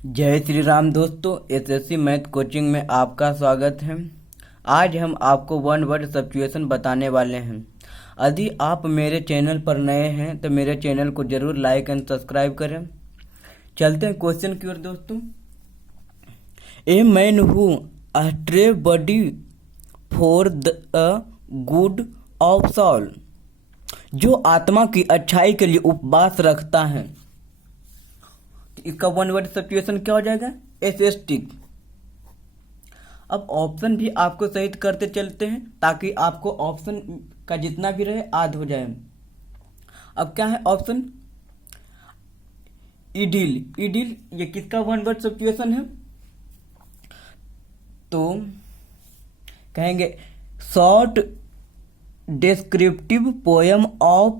जय श्री राम दोस्तों, SSC math coaching में आपका स्वागत है। आज हम आपको वन वर्ड सब्स्टिट्यूशन बताने वाले हैं। यदि आप मेरे चैनल पर नए हैं तो मेरे चैनल को जरूर लाइक एंड सब्सक्राइब करें। चलते हैं क्वेश्चन की ओर दोस्तों। A man who stray body for the good of soul, जो आत्मा की अच्छाई के लिए उपवास रखता है। इसका वन वर्ड सब्स्टिट्यूशन क्या हो जाएगा? एसेस्टिक। अब ऑप्शन भी आपको सहित करते चलते हैं ताकि आपको ऑप्शन का जितना भी रहे याद हो जाए। अब क्या है ऑप्शन? इडिल। इडिल ये किसका वन वर्ड सब्स्टिट्यूशन है? तो कहेंगे short descriptive poem of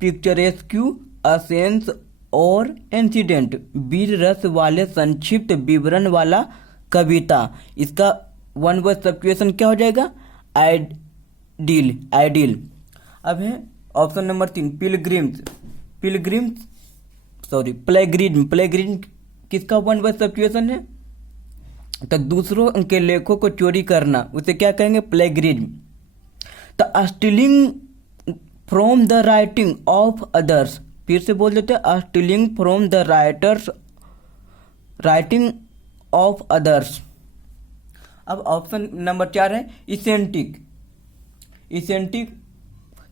picturesque scenes और इंसिडेंट, वीर रस वाले संक्षिप्त विवरण वाला कविता। इसका वन वर्ड सब्स्टिट्यूशन क्या हो जाएगा? आइडिल। आइडिल। अब है option number 3 pilgrims. Plagiarism. Plagiarism किसका वन वर्ड सब्स्टिट्यूशन है? तो दूसरों के लेखों को चोरी करना, उसे क्या कहेंगे? प्लेगरिज्म। तो stealing from the writing of others, फिर से बोल देते हैं, stealing from the writing of others. अब ऑप्शन नंबर 4 है इसेंटिक। इसेंटिक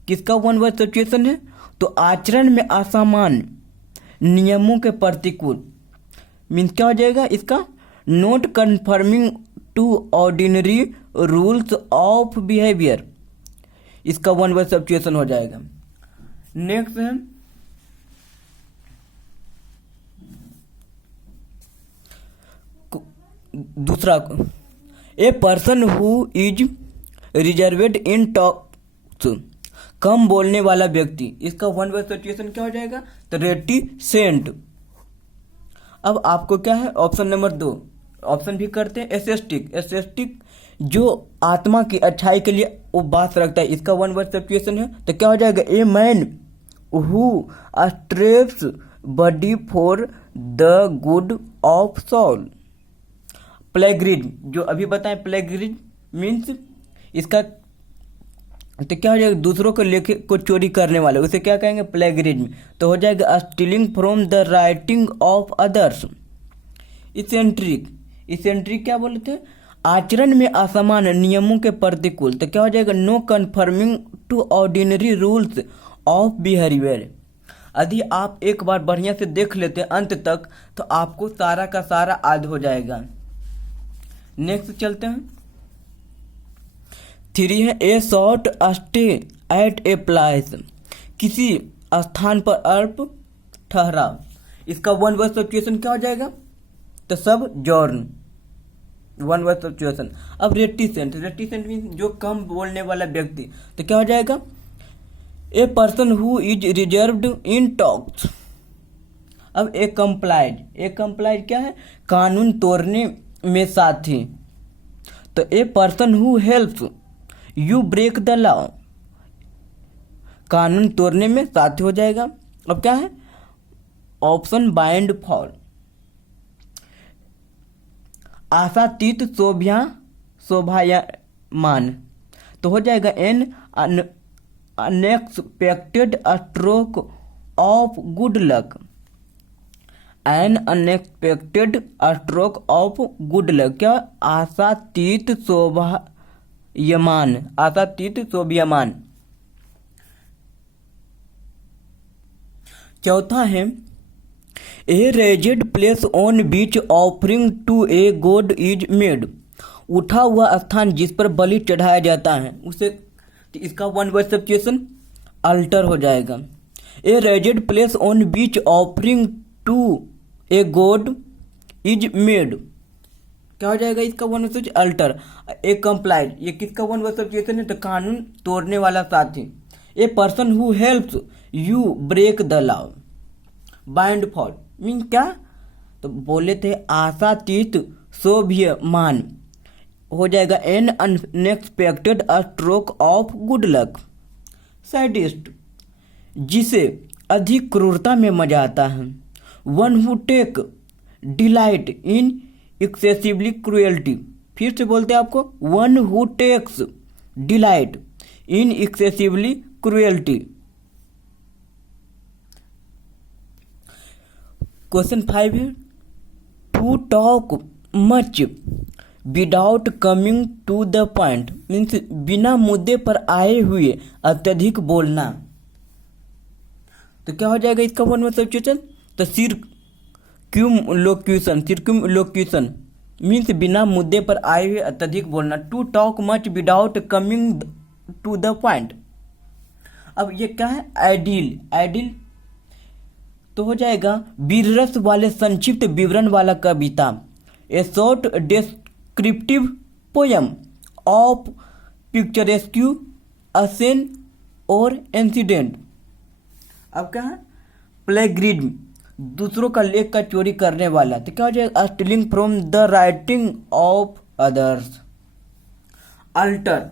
किसका वन वर्ड सब्स्टिट्यूशन है? तो आचरण में असामान्य, नियमों के प्रतिकूल। मीन्स क्या हो जाएगा इसका? Not confirming to ordinary rules of behaviour. इसका वन वर्ड सब्स्टिट्यूशन हो जाएगा। नेक्स्ट है दूसरा, a person who is reserved in talks, कम बोलने वाला व्यक्ति। इसका वन वर्ड सब्स्टिट्यूशन क्या हो जाएगा? तो रेटिसेंट। अब आपको क्या है? ऑप्शन नंबर 2 ऑप्शन भी करते हैं। एसेस्टिक। एसेस्टिक जो आत्मा की अच्छाई के लिए उपवास रखता है। इसका वन वर्ड सब्स्टिट्यूशन है तो क्या हो जाएगा? A man who starves body for the good of soul. Plagiarism जो अभी बताएं, प्लेगरिज्म मीन्स इसका तो क्या हो जाएगा? दूसरों के लेखे को चोरी करने वाले, उसे क्या कहेंगे? प्लेगरिज्म। तो हो जाएगा stealing from the writing of others. Eccentric. Eccentric क्या बोले थे? आचरण में असामान्य, नियमों के प्रतिकूल। तो क्या हो जाएगा? No confirming to ordinary rules of behaviour. यदि आप एक बार बढ़िया से देख लेते हैं अंत तक तो आपको सारा का सारा याद हो जाएगा। नेक्स्ट चलते हैं। 3 है ए short stay at a place, किसी स्थान पर अल्प ठहराव। इसका वन वर्ड सब्स्टिट्यूशन क्या हो जाएगा? तो sojourn. One word substitution. अब रेटिसेंट। रेटिसेंट मीन जो कम बोलने वाला व्यक्ति। तो क्या हो जाएगा? A person who is reserved in talks. अब ए कंप्लाइड। ए कंप्लाइड क्या है? कानून तोड़ने में साथी। तो a person who helps you break the law, कानून तोड़ने में साथी हो जाएगा। अब क्या है? Option bind fall. आशातीत शोभायमान। तो हो जाएगा an unexpected stroke of good luck. An unexpected stroke of good luck. क्या? आशातीत शोभायमान। आशातीत शोभायमान। चौथा है a raised place on which offering to a god is made, उठा हुआ स्थान जिस पर बलि चढ़ाया जाता है उसे। इसका वन वर्ड सब्स्टिट्यूशन अल्टर हो जाएगा। A raised place on which offering to a god is made. क्या हो जाएगा इसका one word substitution? Altar. Accomplice ये किसका वन वर्ड सब्स्टिट्यूशन है? तो कानून तोड़ने वाला साथी। A person who helps you break the law. Windfall mean क्या? तो बोले थे आशातीत शोभायमान हो जाएगा an unexpected stroke of good luck. Sadist जिसे अधिक क्रूरता में मजा आता है। One who take delight in excessively cruelty. फिर से बोलते हैं आपको, one who takes delight in excessively cruelty. Question 5 है, to talk much without coming to the point, means बिना मुद्दे पर आए हुए अत्यधिक बोलना। तो क्या हो जाएगा इसका वन वर्ड सब्स्टिट्यूशन? तो सिरक्यूमलोक्यूशन मीन्स बिना मुद्दे पर आए हुए अत्यधिक बोलना। To talk much without coming to the point. अब ये क्या है? आइडिल तो हो जाएगा वीररस वाले संक्षिप्त विवरण वाला कविता। A short descriptive poem of picturesque scenes और इंसिडेंट। अब क्या है? प्लेग्रिज्म, दूसरों का लेख का चोरी करने वाला। तो क्या हो जाएगा? Stealing from the writing of others. Alter,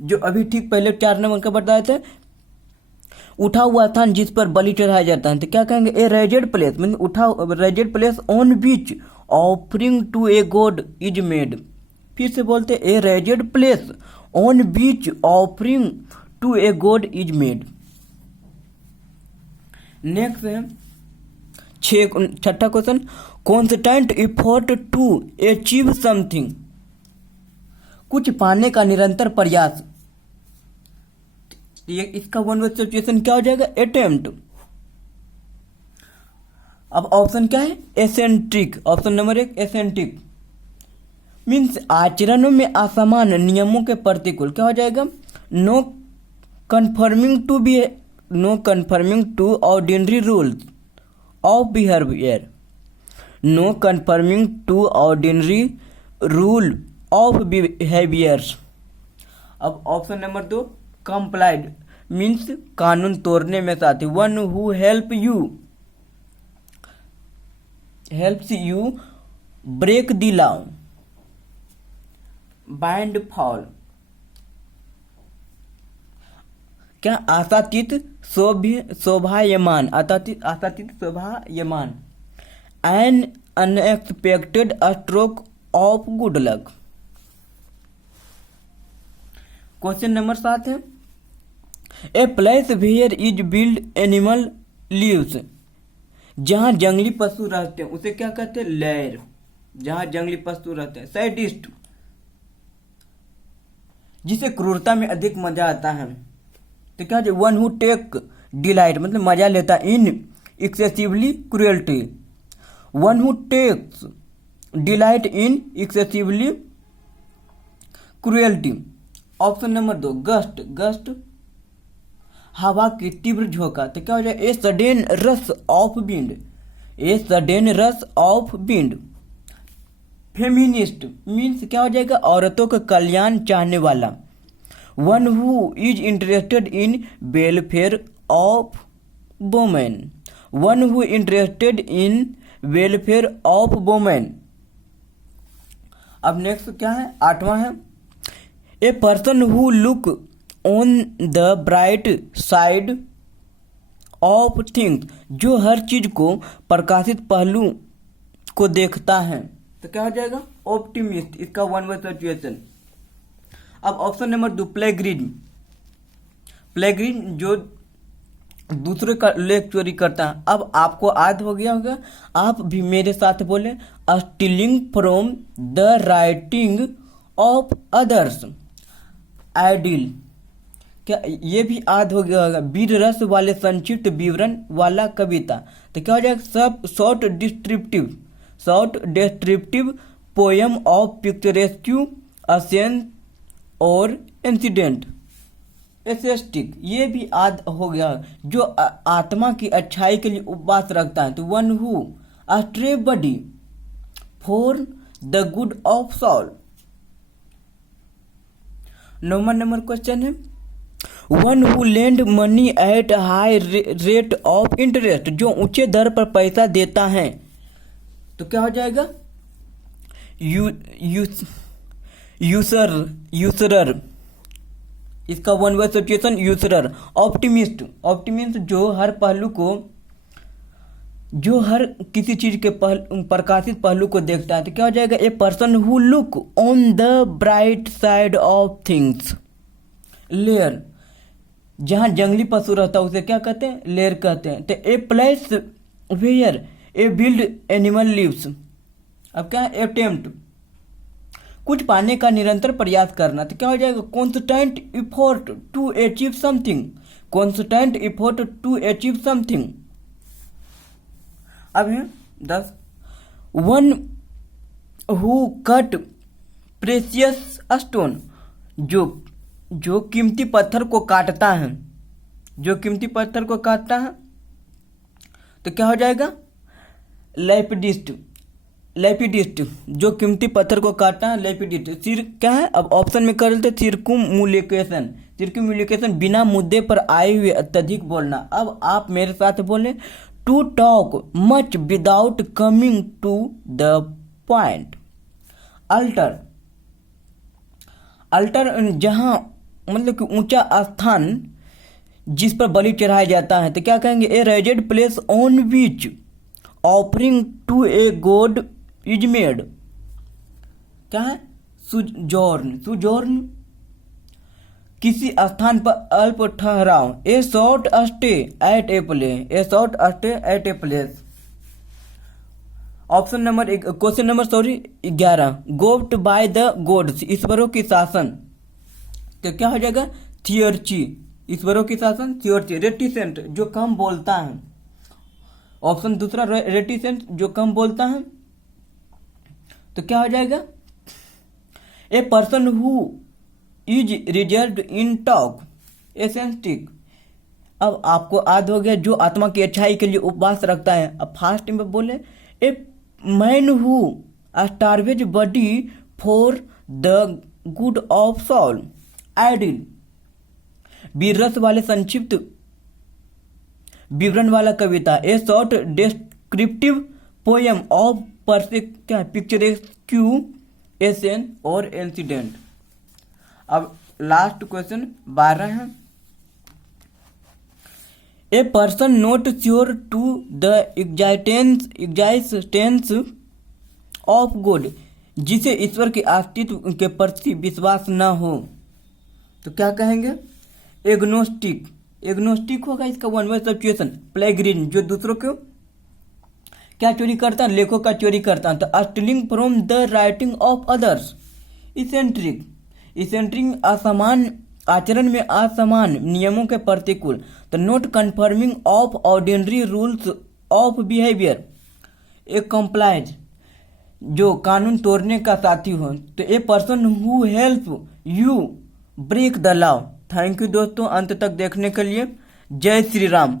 जो अभी ठीक पहले 4 नंबर का बताए थे, उठा हुआ स्थान जिस पर बलि चढ़ाया जाता है। तो क्या कहेंगे? A raised place, mean raised place on which offering to a god is made. फिर से बोलते a raised place on which offering to a god is made. Next है 6 question, constant effort to achieve something, कुछ पाने का निरंतर प्रयास। ये इसका वन वर्ड सिचुएशन क्या हो जाएगा? अटेम्प्ट। अब ऑप्शन क्या है? Eccentric. Option number 1 eccentric means आचरणों में असमान, नियमों के प्रतिकूल। क्या हो जाएगा? No confirming to ordinary rules of behaviour. No confirming to ordinary rule of behaviours. अब ऑप्शन नंबर 2 कंप्लाइड मीन्स कानून तोड़ने में साथी। One who helps you break the law. Windfall, क्या? आशातीत शोभायमान, आशातीत शोभायमान। An unexpected stroke of good luck. Question number 7 है, a place where is build animal lives, जहां जंगली पशु रहते हैं उसे क्या कहते हैं? लेयर। जहां जंगली पशु रहते हैं। सैडिस्ट, जिसे क्रूरता में अधिक मजा आता है। तो क्या? वन हु टेक डिलाइट मतलब मजा लेता है in excessively cruelty. One who takes delight in excessively cruelty. Option number 2 gust हवा की तीव्र झोंका। तो क्या हो जाए? ए सडेन रस ऑफ विंड। फेमिनिस्ट मीन्स क्या हो जाएगा? औरतों का कल्याण चाहने वाला। One who is interested in welfare of women. One who interested in welfare of women. अब नेक्स्ट क्या है? 8वां है, a person who look on the bright side of things, जो हर चीज को प्रकाशित पहलू को देखता है। तो क्या हो जाएगा? ऑप्टिमिस्ट। इसका वन वर्ड सिचुएशन। अब ऑप्शन नंबर 2 प्लेग्रिज्म जो दूसरे का लेख चोरी करता है। अब आपको याद हो गया होगा, आप भी मेरे साथ बोले, stealing from the writing of others. Idyll, क्या ये भी याद हो गया होगा? वीर रस वाले संक्षिप्त विवरण वाला कविता। तो क्या हो जाएगा? सब short descriptive poem of picturesque scenes और इंसिडेंट। एसेस्टिक, ये भी याद हो गया, जो आत्मा की अच्छाई के लिए उपवास रखता है। तो one who starves body for the good of soul. 9वां नंबर क्वेश्चन है, one who lend money at high rate of interest, जो ऊंचे दर पर पैसा देता है। तो क्या हो जाएगा? यूसरर। इसका वन वर्ड सिचुएशन यूसरर। ऑप्टिमिस्ट जो हर पहलू को जो हर किसी चीज के प्रकाशित पहलू को देखता है, तो क्या हो जाएगा? A person who look on the bright side of things. Layer, जहां जंगली पशु रहता है उसे क्या कहते हैं? लेयर कहते हैं। तो a place where a wild animal lives. अब क्या है? अटेम्प्ट, कुछ पाने का निरंतर प्रयास करना। तो क्या हो जाएगा? Constant effort to achieve something. Constant effort to achieve something. अब है 10, one who cut precious stone, जो कीमती पत्थर को काटता है, जो कीमती पत्थर को काटता है, तो क्या हो जाएगा? लैपिडिस्ट। लैपिडिस्ट, जो कीमती पत्थर को काटता है, लैपिडिस्ट। सिर क्या है? अब ऑप्शन में कर लेते सिरकुमुलेशन। सिरकुमुलेशन, बिना मुद्दे पर आए हुए अत्यधिक बोलना। अब आप मेरे साथ बोले, to talk much without coming to the point. Altar, altar जहां मतलब कि ऊंचा स्थान जिस पर बलि चढ़ाया जाता है, तो क्या कहेंगे? A raised place on which offering to a god is made. क्या है? सुजोर्न। सुजोर्न, किसी स्थान पर अल्प ठहराव। A short stay at a place. A short stay at a place. Option number question number 11, governed by the gods, ईश्वरों की शासन। तो क्या हो जाएगा? थियर्ची, ईश्वरों की शासन, थियर्ची। रेटिसेंट, जो कम बोलता है। ऑप्शन दूसरा रेटिसेंट, जो कम बोलता है, तो क्या हो जाएगा? A person who is reserved in talk, eccentric. अब आपको याद हो गया, जो आत्मा की अच्छाई के लिए उपवास रखता है। अब फास्ट में बोले, a man who starves body for the good of soul. Idyll, बीररस वाले संक्षिप्त विवरण वाला कविता। A short descriptive poem of picturesque situation और इंसिडेंट। अब लास्ट क्वेश्चन 12 है। A person not sure to the existence of god, जिसे ईश्वर के अस्तित्व के प्रति विश्वास न हो, तो क्या कहेंगे? एग्नोस्टिक। एग्नोस्टिक होगा इसका वन वर्ड सब्स्टिट्यूशन। प्लेगरिज्म, जो दूसरों को क्या चोरी करता है? लेखों का चोरी करता है। तो stealing from the writing of others. Eccentric, eccentric असमान आचरण में असमान नियमों के प्रतिकूल। तो not conforming of ordinary rules of behaviour. Accomplice, जो कानून तोड़ने का साथी हो। तो a person who help you break the law. Thank you दोस्तों, अंत तक देखने के लिए। जय श्री राम।